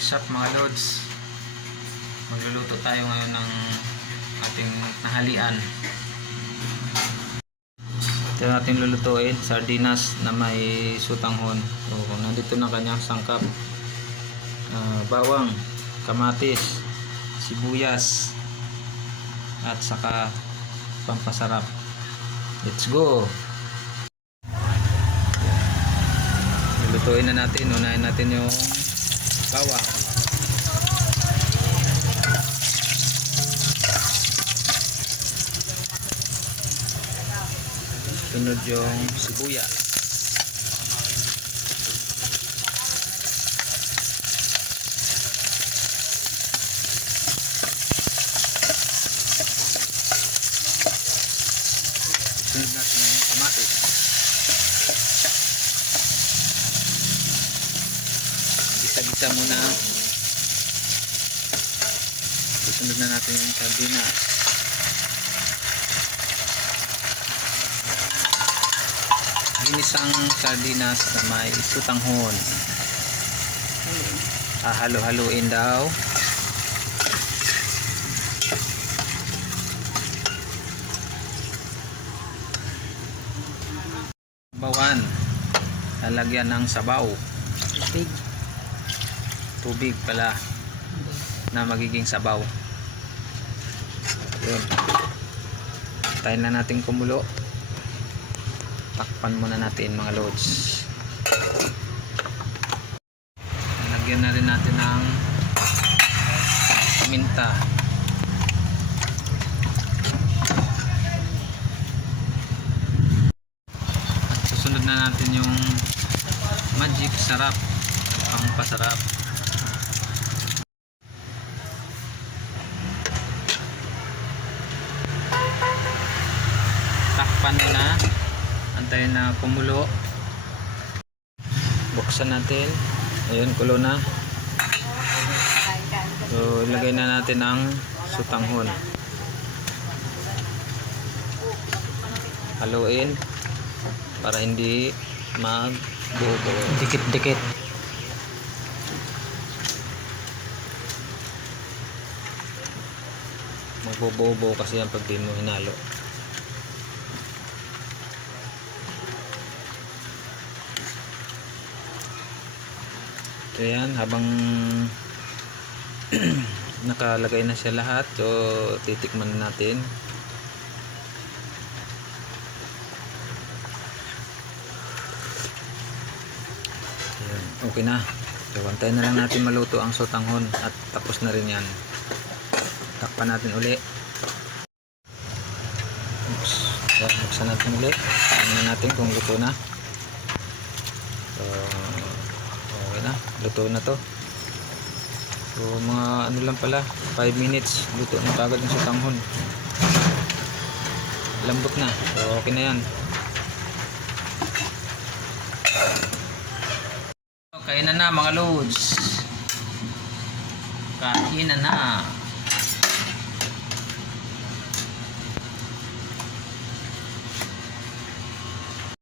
What's up mga lods? Magluluto tayo ngayon ng ating nahalian. Ito yung ating lulutuin, sardinas na may sutanghon. So, nandito na kanyang sangkap. Bawang, kamatis, sibuyas, at saka pampasarap. Let's go! Lulutuin na natin. Unahin natin yung bawang. Sunod yung sibuyas. Sunod natin yung kamatis. Gisa-gisa muna. Susunod na natin yung sardinas. Ginisang sardinas na may sutanghon. Halo-haluin daw. Bawan. Lalagyan ng sabaw. Tubig pala na magiging sabaw. Yun. Tayin na natin kumulo. Takpan muna natin mga lods. Lagyan na rin natin ng paminta. At susunod na natin yung magic sarap, ang pasarap. Takpan na. Antayin na kumulo. Buksan natin. Ayun, kulo na. So, ilagay na natin ang sutanghon. Haluin para hindi magbuo-buo. Dikit-dikit. Magbuo-buo kasi yan pag di mo hinalo. So yan, habang nakalagay na siya lahat, so titikman natin. Ayan, okay na. So antayin na lang natin maluto ang sutanghon at tapos na rin yan. Takpan natin uli. Oops. Yan, buksan natin uli. Tingnan natin kung luto na. So na, luto na to. So mga ano lang pala, 5 minutes luto na kagad ng sutanghon. Lambot na. So okay na yan. Kain na mga lods. Kain na.